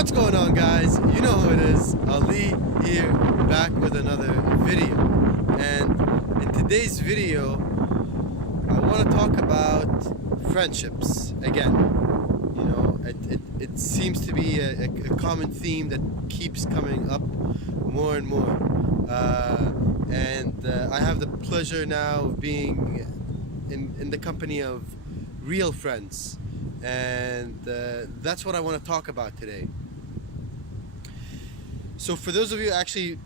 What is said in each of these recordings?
What's going on, guys? You know who it is. Ali here, back with another video. And in today's video, I want to talk about friendships again. You know, it seems to be a common theme that keeps coming up more and more. I have the pleasure now of being in the company of real friends. And that's what I want to talk about today. So for those of you actually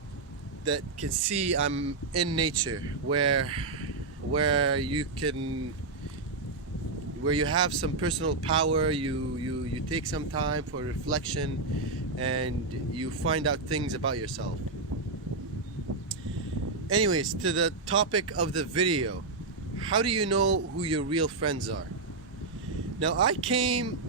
that can see, I'm in nature where you have some personal power. You take some time for reflection and you find out things about yourself. Anyways, to the topic of the video, how do you know who your real friends are? Now, I came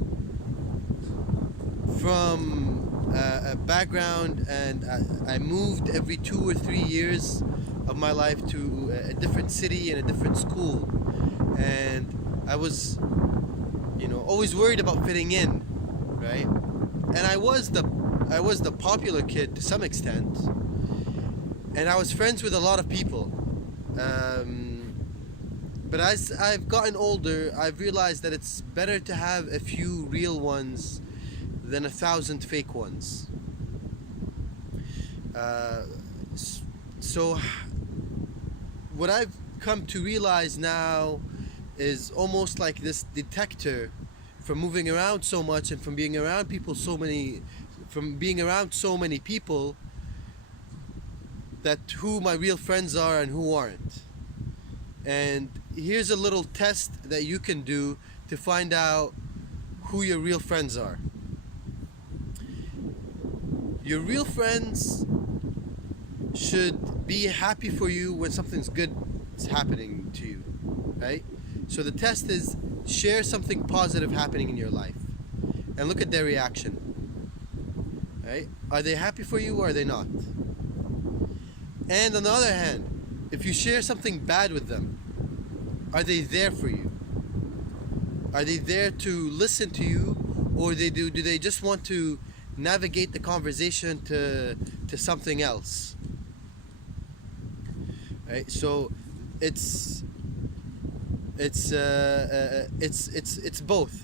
from a background, and I moved every 2 or 3 years of my life to a different city and a different school, and I was, always worried about fitting in, right? And I was the popular kid to some extent, and I was friends with a lot of people. But as I've gotten older, I've realized that it's better to have a few real ones than 1,000 fake ones. So what I've come to realize now is almost like this detector, from moving around so much and from being around so many people, that who my real friends are and who aren't. And here's a little test that you can do to find out who your real friends are. Your real friends should be happy for you when something's good is happening to you, right? So the test is, share something positive happening in your life and look at their reaction, right? Are they happy for you or are they not? And on the other hand, if you share something bad with them, are they there for you? Are they there to listen to you, or do they just want to navigate the conversation to something else? Right? So it's both,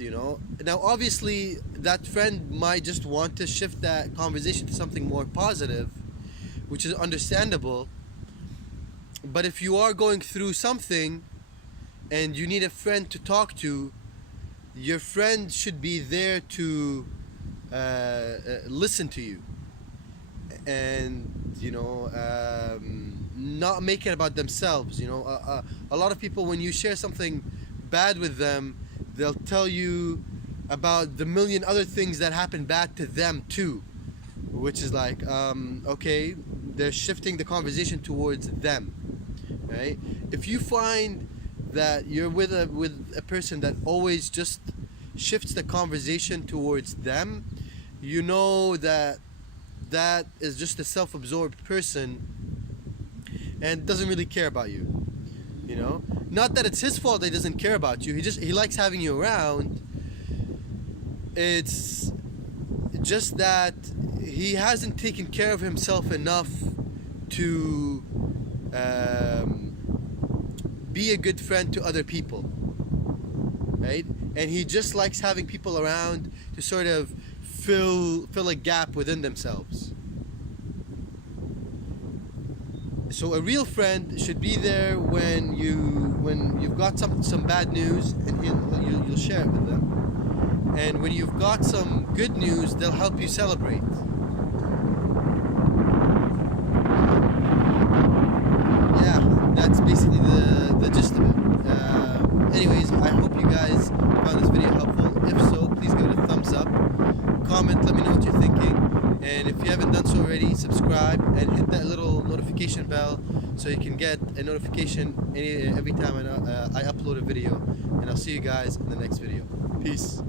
Now, obviously, that friend might just want to shift that conversation to something more positive, which is understandable. But if you are going through something and you need a friend to talk to, your friend should be there to listen to you and not make it about themselves. A lot of people, when you share something bad with them, they'll tell you about the million other things that happen bad to them too, which is like, okay, they're shifting the conversation towards them, right? If you find that you're with a person that always just shifts the conversation towards them, you know that is just a self-absorbed person and doesn't really care about you. Not that it's his fault that he doesn't care about you. He likes having you around. It's just that he hasn't taken care of himself enough to be a good friend to other people, right? And he just likes having people around to sort of fill a gap within themselves. So a real friend should be there when you've got some bad news, and you'll share it with them. And when you've got some good news, they'll help you celebrate. Yeah, that's basically the gist of it. Anyways, I hope you guys found this video helpful. If so, please give it a thumbs up. Comment, let me know what you're thinking. And if you haven't done so already, subscribe and hit that little notification bell so you can get a notification every time I upload a video. And I'll see you guys in the next video. Peace.